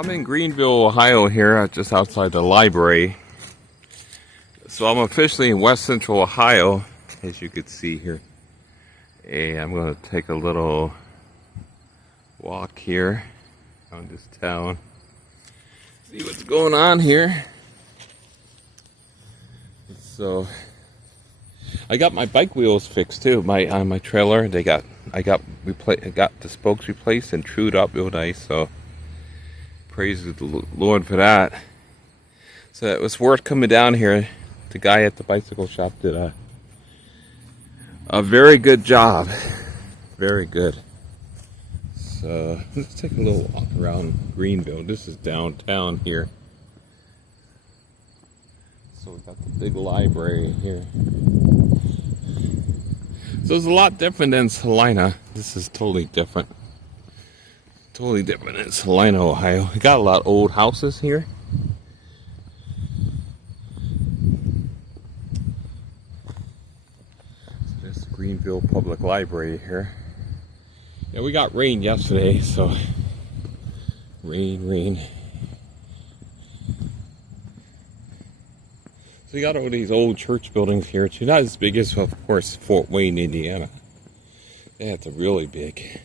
I'm in Greenville, Ohio here, just outside the library. So I'm officially in West Central Ohio, as you can see here. And I'm going to take a little walk here on this town. See what's going on here. So I got my bike wheels fixed too. On my trailer, I got the spokes replaced and trued up real nice. So praise the Lord for that. So it was worth coming down here. The guy at the bicycle shop did a very good job. Very good. So let's take a little walk around Greenville. This is downtown here. So we got the big library here. So it's a lot different than Salina. This is totally different. Totally different in Salina, Ohio. We got a lot of old houses here. So this is Greenville Public Library here. Yeah, we got rain yesterday, so rain. So you got all these old church buildings here. It's not as big as, of course, Fort Wayne, Indiana. That's a really big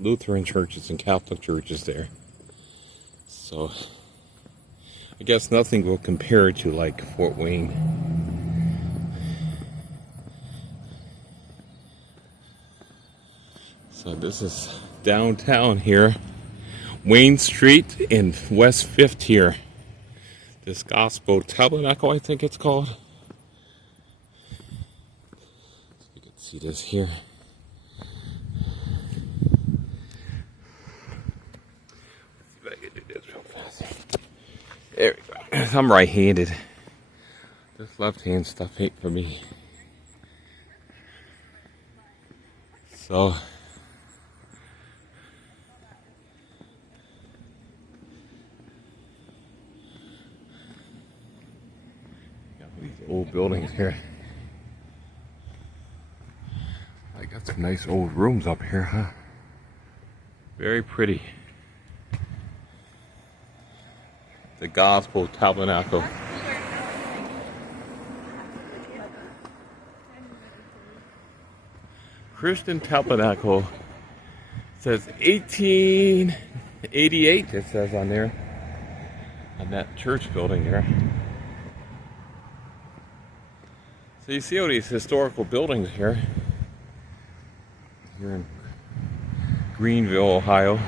Lutheran churches and Catholic churches there. So I guess nothing will compare to like Fort Wayne. So this is downtown here, Wayne Street and West 5th here. This Gospel Tabernacle, I think it's called. So you can see this here. Let's see if I can do this real fast. There we go. I'm right-handed. This left-hand stuff ain't for me. So these old buildings here. I got some nice old rooms up here, huh? Very pretty. The Gospel Tabernacle. Christian Tabernacle. Says 1888, it says on there. On that church building there. So you see all these historical buildings here in Greenville, Ohio.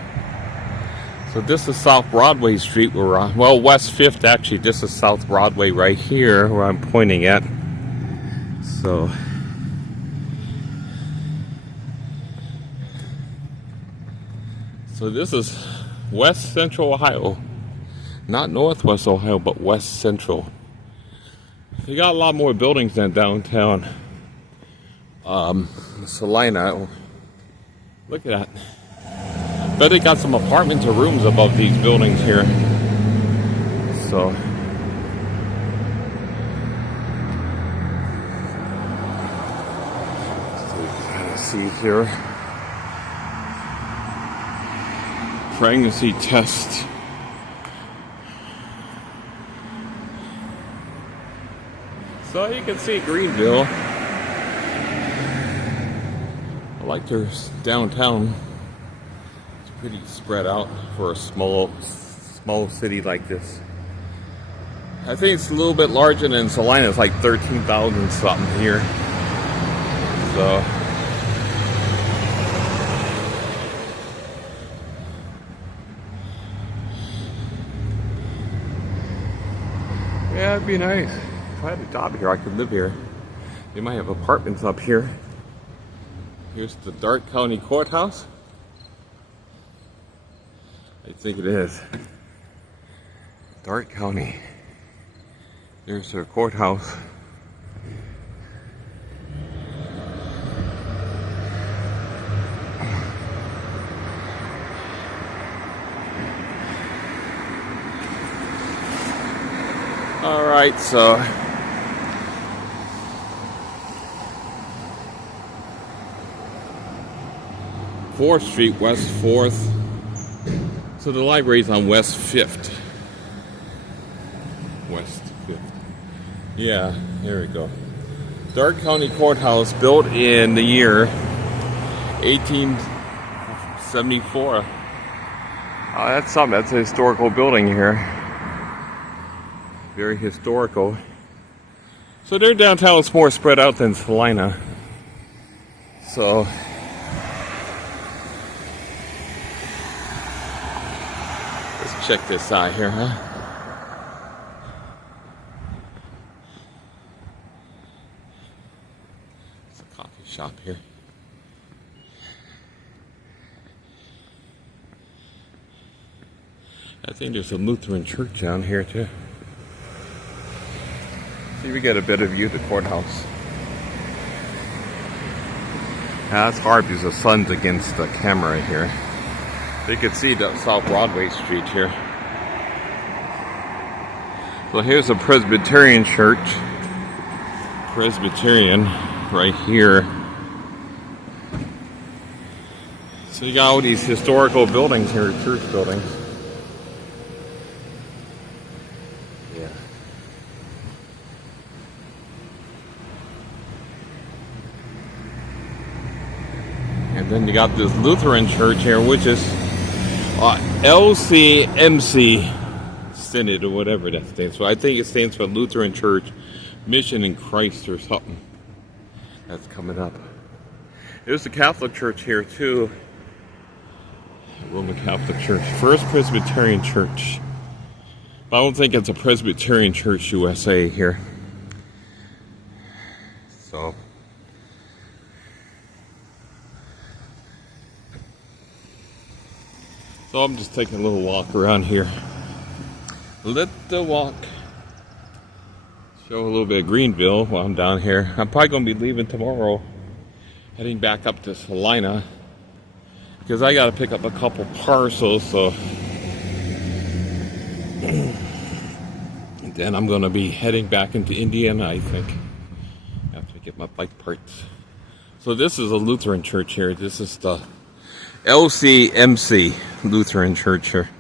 So this is South Broadway Street we're on. Well, West 5th actually. This is South Broadway right here where I'm pointing at. So this is West Central Ohio. Not Northwest Ohio, but West Central. You got a lot more buildings than downtown Salina. Look at that. Bet they got some apartments or rooms above these buildings here. So you kind of see here. Pregnancy test. So you can see Greenville. I like their downtown. It's pretty spread out for a small city like this. I think it's a little bit larger than Salina. It's like 13,000 something here. So yeah, it'd be nice. If I had a job here, I could live here. They might have apartments up here. Here's the Darke County Courthouse. I think it is. Darke County. There's their courthouse. All right, so 4th Street, West 4th. So the library is on West 5th. West 5th. Yeah, here we go. Dark County Courthouse, built in the year 1874. Oh, that's something. That's a historical building here. Very historical. So their downtown is more spread out than Salina. So let's check this out here, huh? It's a coffee shop here. I think there's a Lutheran church down here too. See, we get a better view of the courthouse. Now, that's hard because the sun's against the camera here. You can see the South Broadway Street here. So here's a Presbyterian church. Presbyterian right here. So you got all these historical buildings here, church buildings. Yeah. And then you got this Lutheran church here, which is LCMC Synod or whatever that stands for. I think it stands for Lutheran Church Mission in Christ or something. That's coming up. There's the Catholic Church here too. Roman Catholic Church. First Presbyterian Church. But I don't think it's a Presbyterian Church USA here. So I'm just taking a little walk around here. Let the walk. Show a little bit of Greenville while I'm down here. I'm probably going to be leaving tomorrow, heading back up to Salina, because I got to pick up a couple parcels. So and then I'm going to be heading back into Indiana, I think, after I get my bike parts. So this is a Lutheran church here. This is the LCMC Lutheran Church here.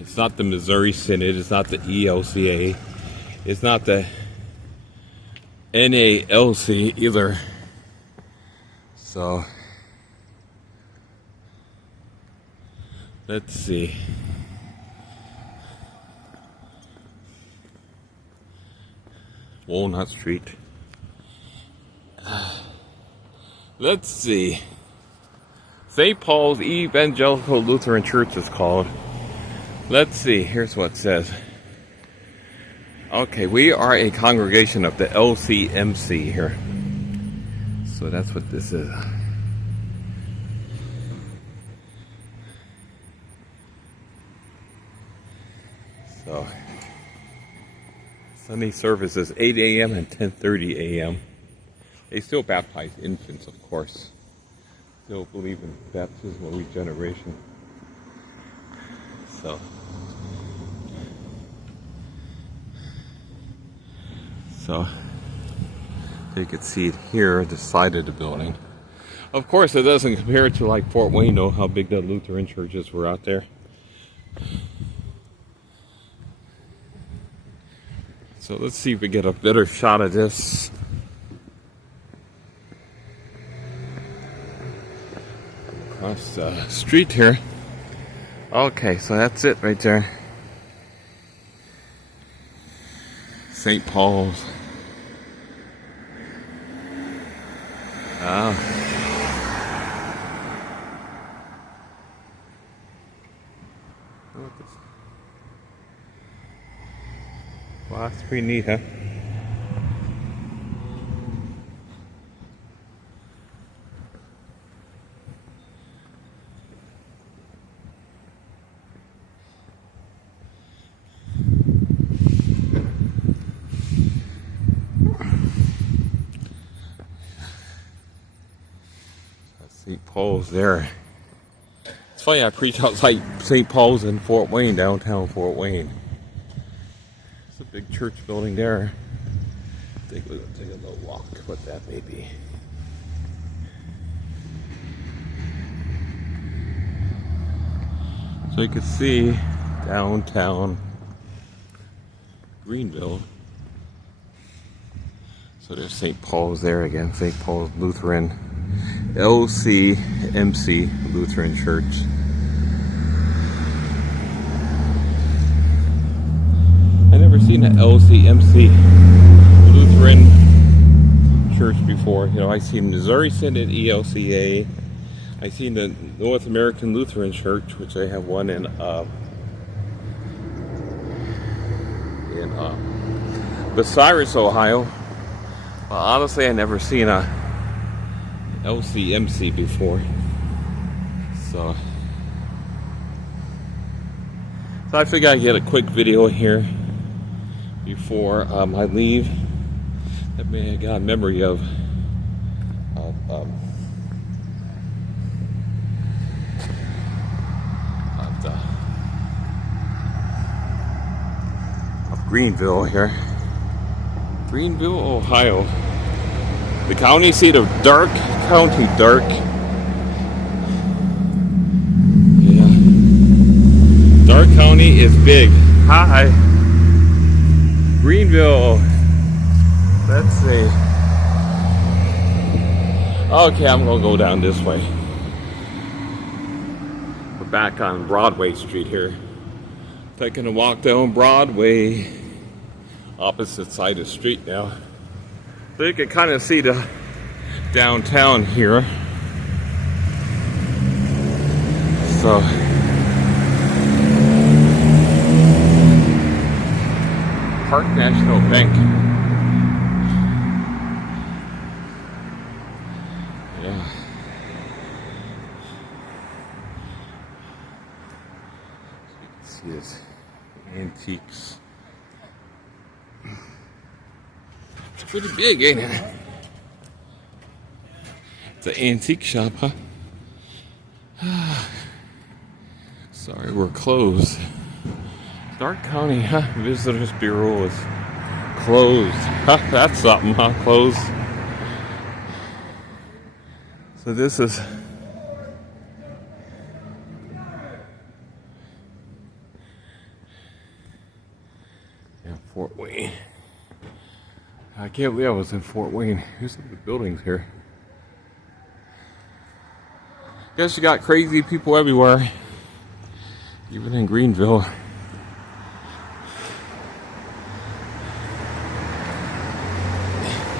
It's not the Missouri Synod. It's not the ELCA. It's not the NALC either. So let's see. Walnut Street. Let's see. St. Paul's Evangelical Lutheran Church is called. Let's see. Here's what it says. Okay, we are a congregation of the LCMC here. So that's what this is. So Sunday service is 8 a.m. and 10:30 a.m. They still baptize infants, of course. Still believe in baptismal regeneration. So you can see it here, the side of the building. Of course, it doesn't compare to like Fort Wayne, though, how big the Lutheran churches were out there. So let's see if we get a better shot of this. Across the street here. Okay, so that's it right there. St. Paul's. Oh. Wow, that's pretty neat, huh? St. Paul's there. It's funny, I preach outside St. Paul's in Fort Wayne, downtown Fort Wayne. It's a big church building there. I think we're going to take a little walk, what that may be. So you can see downtown Greenville. So there's St. Paul's there again, St. Paul's Lutheran, LCMC Lutheran Church. I never seen an LCMC Lutheran Church before. You know, I seen Missouri Synod ELCA. I seen the North American Lutheran Church, which I have one in Bucyrus, Ohio. Well, honestly, I never seen a LCMC before. So I figured I'd get a quick video here before I leave. That may have got a memory of Greenville here. Greenville, Ohio. The county seat of Dark County. Yeah. Dark County is big. Hi. Greenville. Let's see. Okay, I'm gonna go down this way. We're back on Broadway Street here. Taking a walk down Broadway, opposite side of the street now. So you can kind of see the downtown here. So Park National Bank. Yeah. See this antiques. It's pretty big, ain't it? It's an antique shop, huh? Sorry, we're closed. Dark County, huh? Visitors Bureau is closed. Huh? That's something, huh? Closed. So this is Fort Wayne. I can't believe I was in Fort Wayne. Here's some of the buildings here. Guess you got crazy people everywhere, even in Greenville.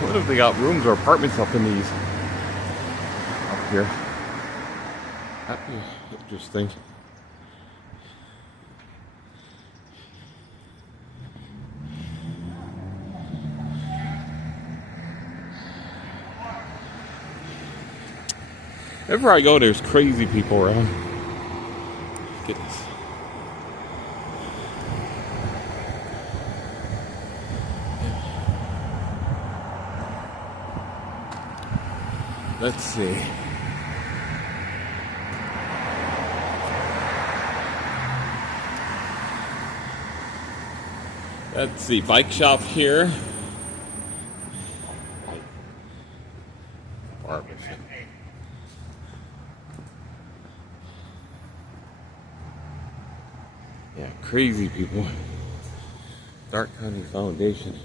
What if they got rooms or apartments up in these up here? That'd be interesting. Everywhere I go, there's crazy people around. Goodness. Let's see. Let's see, bike shop here. Barbershop. Yeah, crazy people. Dark County Foundation.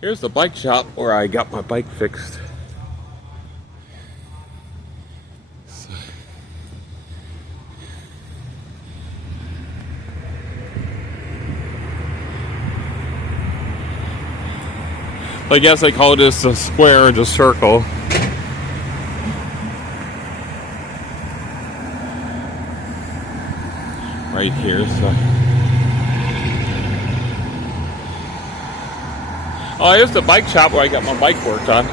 Here's the bike shop where I got my bike fixed. So. I guess I call this a square, just circle. Right here, so. Oh, here's the bike shop where I got my bike worked on.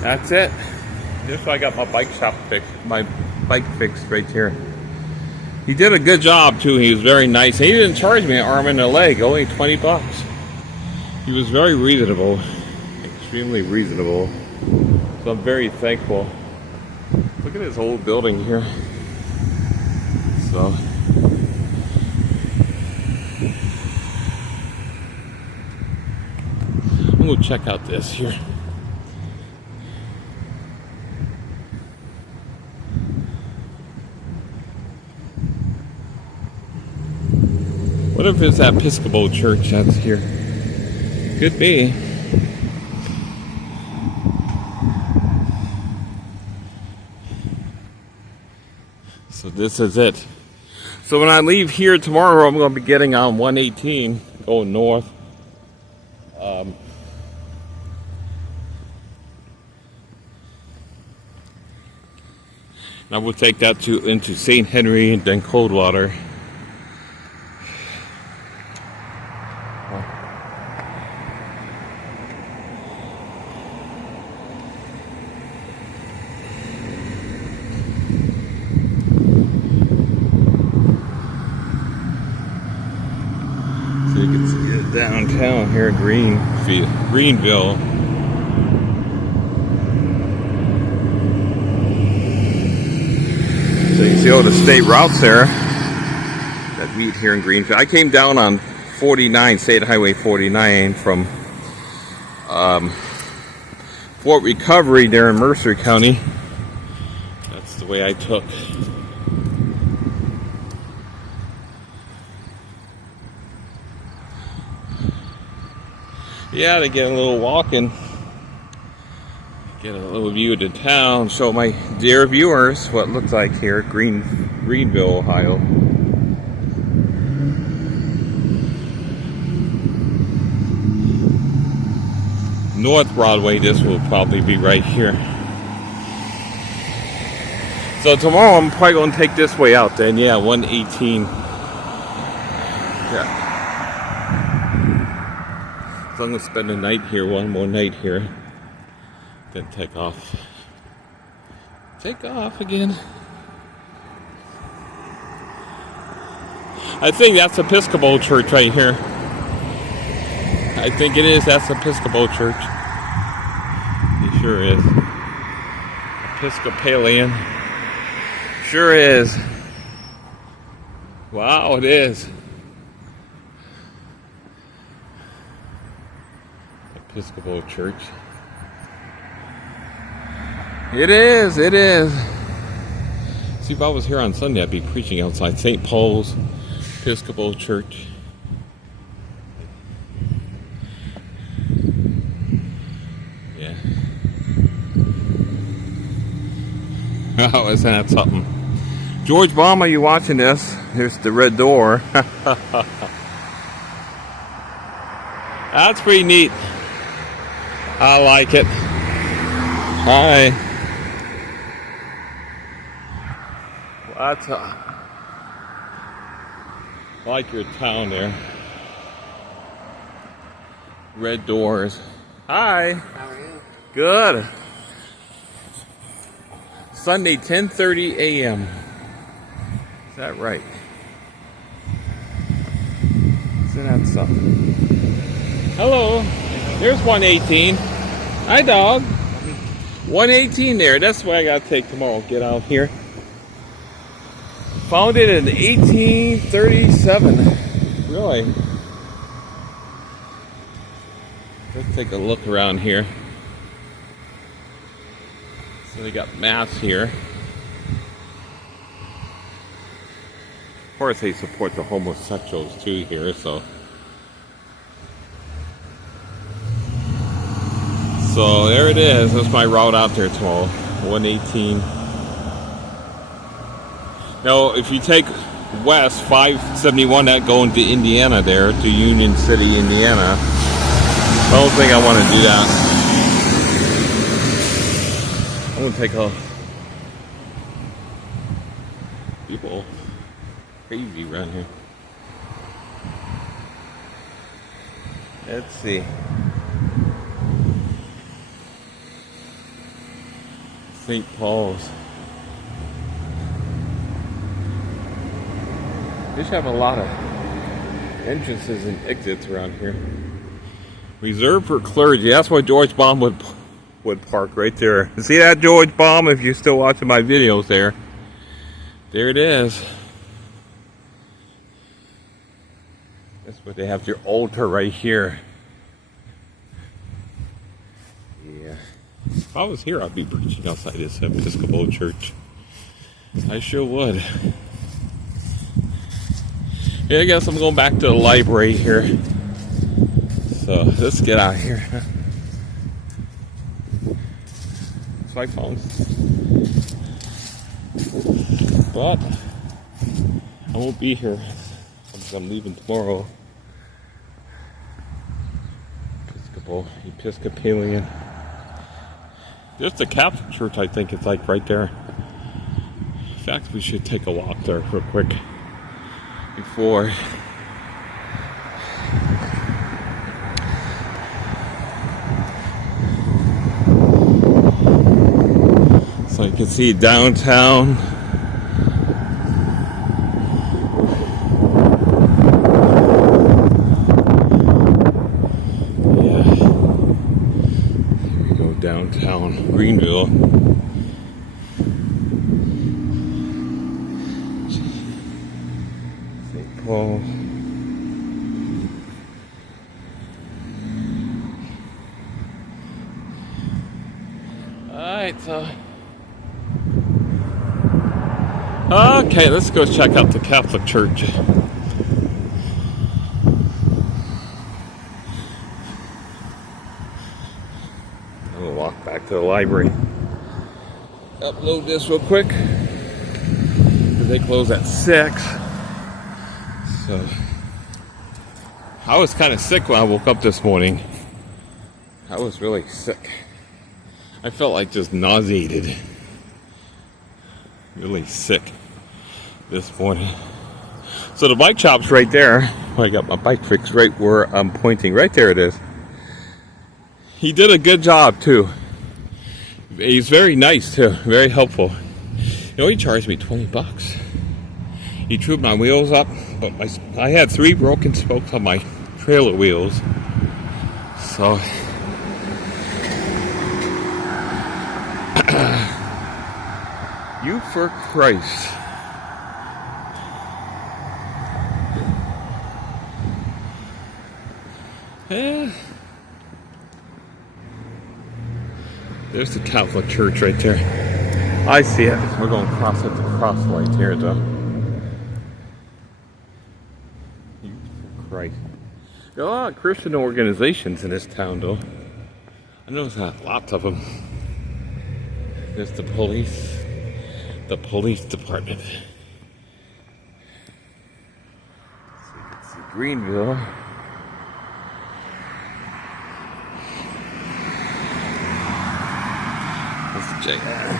That's it. Here's where I got my bike shop fixed, my bike fixed right here. He did a good job too. He was very nice. He didn't charge me an arm and a leg, only $20. He was very reasonable, extremely reasonable. So I'm very thankful. Look at this old building here. So I'm gonna check out this here. What if it's that Episcopal church that's here? Could be. So this is it. So when I leave here tomorrow, I'm going to be getting on 118, going north. And I will take that into St. Henry and then Coldwater. So you can see it downtown here in Greenville. So you can see all the state routes there that meet here in Greenville. I came down on 49, State Highway 49 from Fort Recovery there in Mercer County. That's the way I took. Yeah, to get a little walking. Get a little view of the town, show my dear viewers what it looks like here at Greenville, Ohio. North Broadway, this will probably be right here. So tomorrow I'm probably going to take this way out then, yeah, 118. Yeah. So I'm going to spend the night here, one more night here. Then take off. Take off again. I think that's Episcopal church right here. I think it is. That's Episcopal church. It sure is. Episcopalian. Sure is. Wow, it is. Episcopal church. It is, it is. See, if I was here on Sunday, I'd be preaching outside St. Paul's Episcopal Church. Yeah. Oh, isn't that something? George Baum, are you watching this? Here's the red door. That's pretty neat. I like it. Hi. I like your town there. Red doors. Hi. How are you? Good. Sunday, 10:30 a.m. Is that right? Isn't that something? Hello. There's 118. Hi, dog. 118 there. That's what I gotta take tomorrow. Get out here. Founded in 1837. Really? Let's take a look around here. So they got mass here. Of course, they support the homosexuals too here. So there it is. That's my route out there tomorrow. 118. Now, if you take west 571, that going to Indiana there, to Union City, Indiana. I don't think I want to do that. I'm going to take a... People crazy around here. Let's see. St. Paul's. They should have a lot of entrances and exits around here. Reserved for clergy. That's why George Baum would park right there. See that, George Baum? If you're still watching my videos there. There it is. That's what they have their altar right here. Yeah. If I was here, I'd be preaching outside this Episcopal church. I sure would. Yeah, I guess I'm going back to the library here. So let's get out of here. It's my phone. But I won't be here. I'm leaving tomorrow. Episcopalian. There's the Catholic Church, I think it's like right there. In fact, we should take a walk there real quick before. So you can see downtown. Downtown Greenville. St. Paul. Alright, so okay, let's go check out the Catholic Church. We'll walk back to the library. Upload this real quick. They close at 6. So I was kind of sick when I woke up this morning. I was really sick. I felt like just nauseated. Really sick this morning. So the bike shop's right there. I got my bike fixed right where I'm pointing. Right there it is. He did a good job too. He's very nice too, very helpful. You know, he charged me $20. He tuned my wheels up, but I had 3 broken spokes on my trailer wheels. So you for Christ. There's the Catholic Church right there. I see it. We're going to cross at the cross light here, though. You for Christ. There are a lot of Christian organizations in this town, though. I know there's lots of them. There's the police department. So you can see Greenville. Let's check that.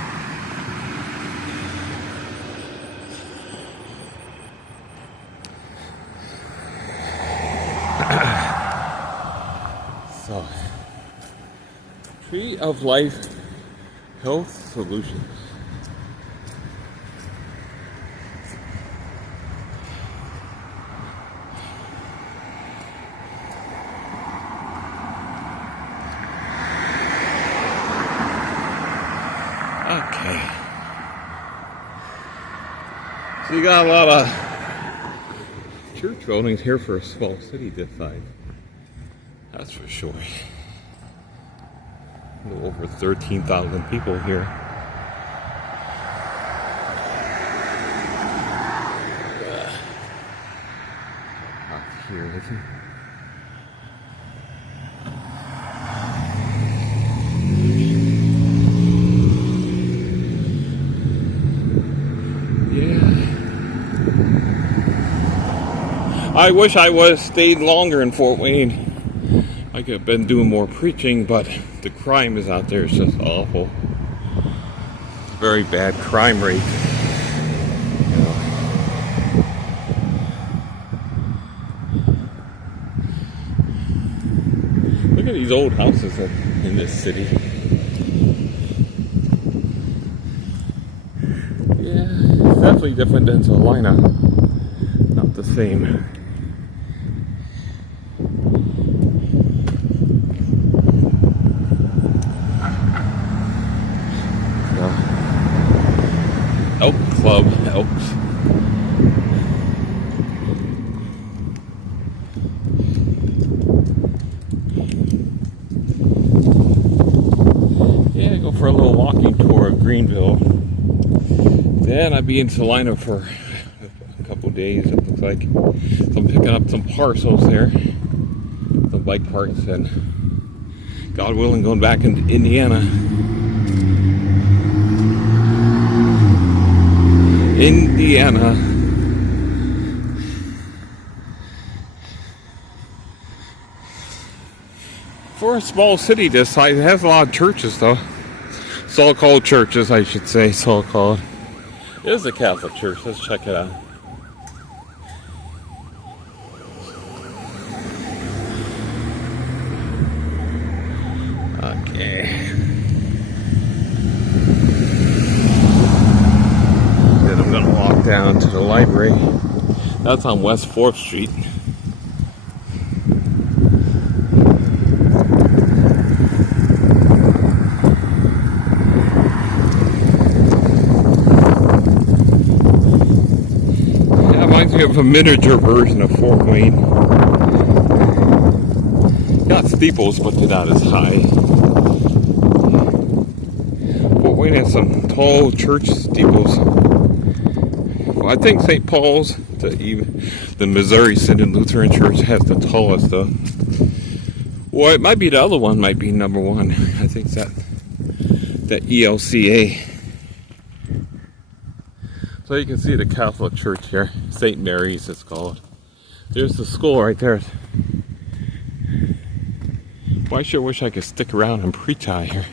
So, Tree of Life Health Solutions. Okay. So you got a lot of church buildings here for a small city this size. That's for sure. A little over 13,000 people here. Not here, is it? I wish I would have stayed longer in Fort Wayne. I could have been doing more preaching, but the crime is out there. It's just awful. It's a very bad crime rate. You know. Look at these old houses in this city. Yeah, it's definitely different than Salina. Not the same. Elk Club, Elks. Yeah, go for a little walking tour of Greenville. Then I'd be in Salina for a couple days, it looks looks like. So I'm picking up some parcels there, some bike parts, and God willing, going back into Indiana. For a small city this size, it has a lot of churches though. So-called churches, I should say, so-called. It is a Catholic church, let's check it out. Okay. Then I'm gonna walk down to the library. That's on West 4th Street. That reminds me of a miniature version of Fort Wayne. Got steeples, but they're not as high. Fort Wayne has some tall church steeples. Well, I think St. Paul's, the Missouri Synod Lutheran Church, has the tallest though. Well, it might be the other one, might be number one. I think it's that ELCA. So you can see the Catholic Church here, St. Mary's it's called. There's the school right there. Well, I sure wish I could stick around and preach out here.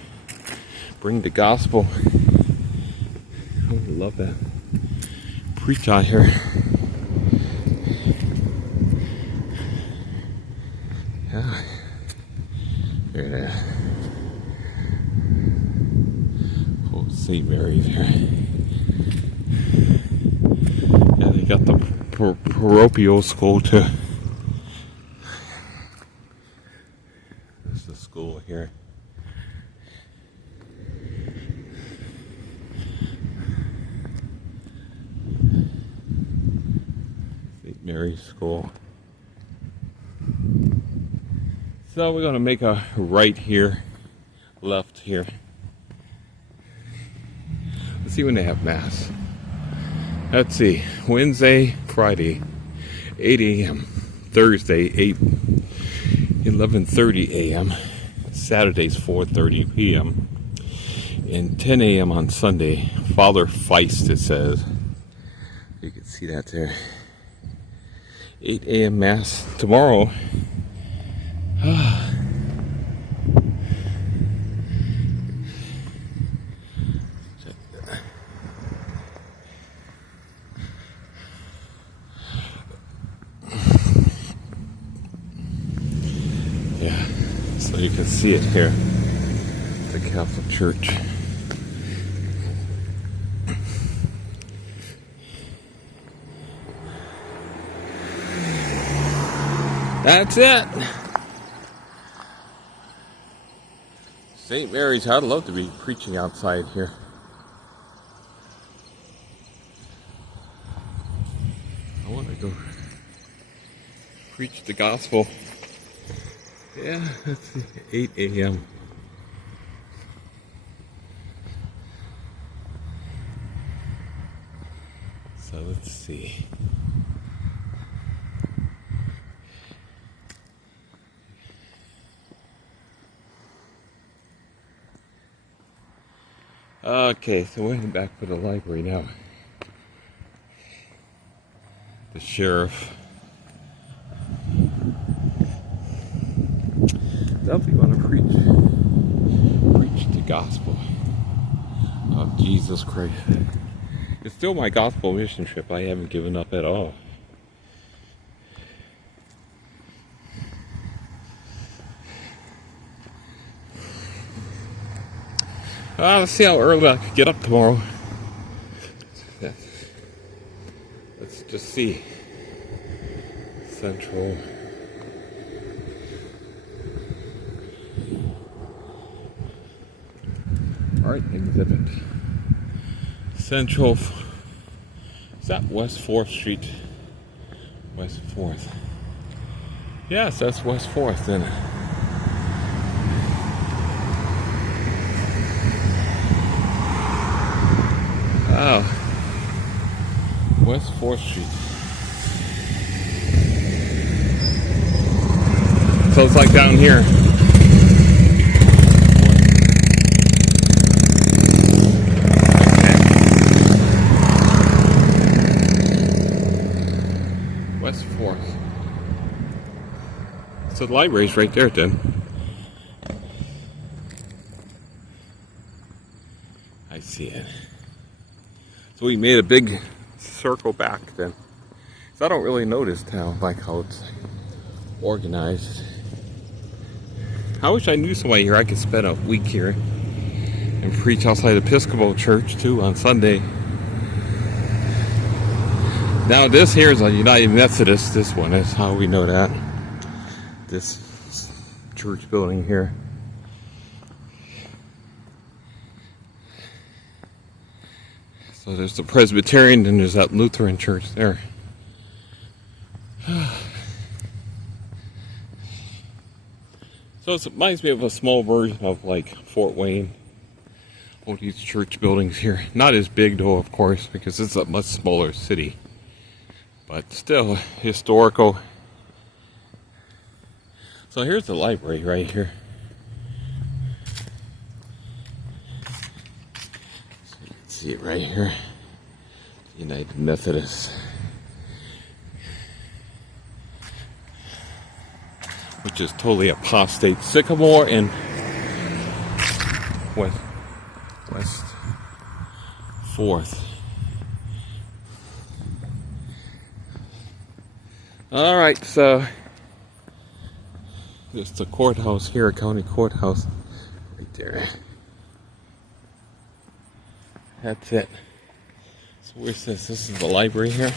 Bring the gospel. I would love that. Preach out here. Yeah. There it is. Oh, St. Mary's here. Yeah, they got the parochial school too. There's the school here. St. Mary's School. So we're gonna make a right here, left here. Let's see when they have mass. Let's see, Wednesday, Friday, 8 a.m. Thursday, 11:30 a.m. Saturdays, 4:30 p.m. and 10 a.m. on Sunday. Father Feist, it says. You can see that there. 8 a.m. mass tomorrow. Yeah, so you can see it here, the Catholic Church. That's it. St. Mary's, I'd love to be preaching outside here. I want to go preach the gospel. Yeah, let's see, 8 a.m. So let's see. Okay, so we're heading back for the library now. The sheriff. Definitely want to preach the gospel of Jesus Christ. It's still my gospel mission trip. I haven't given up at all. Let's see how early I can get up tomorrow. Let's just see. Central. Art exhibit. Central. Is that West 4th Street? West 4th. Yes, that's West 4th then. Wow. West 4th Street. So it's like down here. West 4th. So the library's right there then. I see it. So we made a big circle back then. So I don't really notice town like how it's organized. I wish I knew somebody here I could spend a week here and preach outside Episcopal Church too on Sunday. Now this here is a United Methodist, this one, that's how we know that. This church building here. So there's the Presbyterian and there's that Lutheran church there. So it reminds me of a small version of like Fort Wayne. All these church buildings here. Not as big though, of course, because it's a much smaller city. But still historical. So here's the library right here. So you can see it right here. United Methodist. Which is totally apostate. Sycamore and West 4th. Alright, so there's the courthouse here, county courthouse. Right there. That's it. So where's this? This is the library here?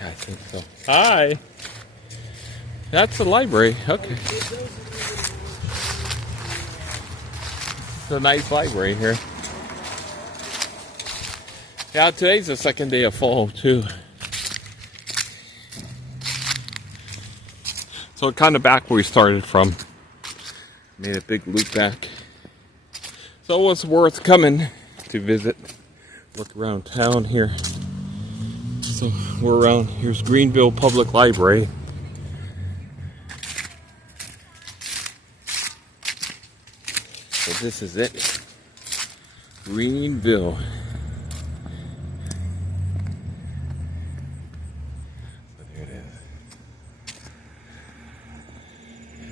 Yeah, I think so. Hi! That's the library. Okay. It's a nice library here. Yeah, today's the second day of fall too. So kind of back where we started from. Made a big loop back. So it was worth coming to visit. Look around town here. So we're around, here's Greenville Public Library. So this is it. Greenville. So there it is.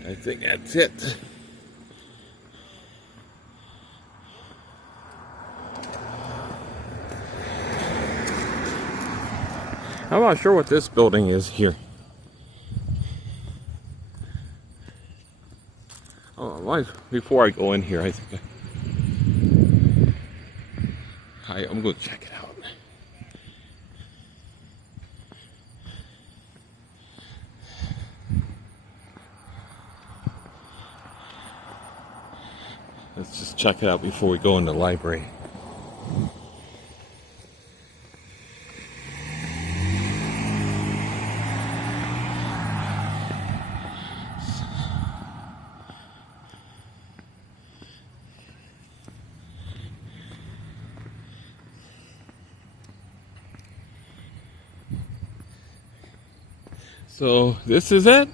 I think that's it. I'm not sure what this building is here. Oh, before I go in here, I think I'm going to check it out. Let's just check it out before we go in the library. So this is it.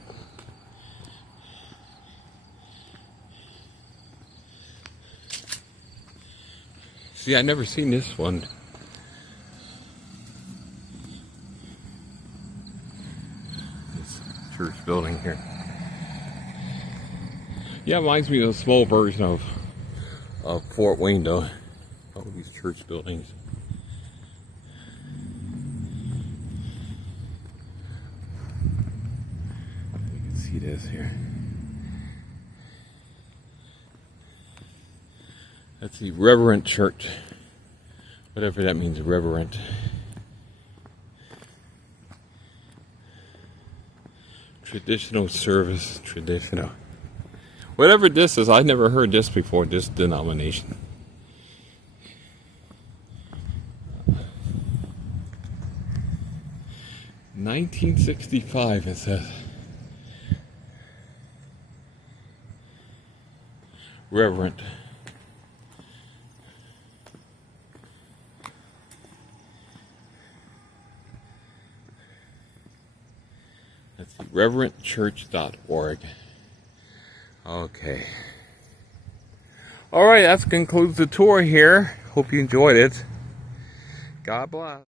See, I never seen this one. This church building here. Yeah, it reminds me of a small version of Fort Wayne though. All these church buildings. You can see this here. That's the Reverend Church. Whatever that means, reverent. Traditional service, traditional. Whatever this is, I never heard this before, this denomination. $1965 it says. Reverend. Let's see, reverentchurch.org. Okay. All right, that concludes the tour here. Hope you enjoyed it. God bless.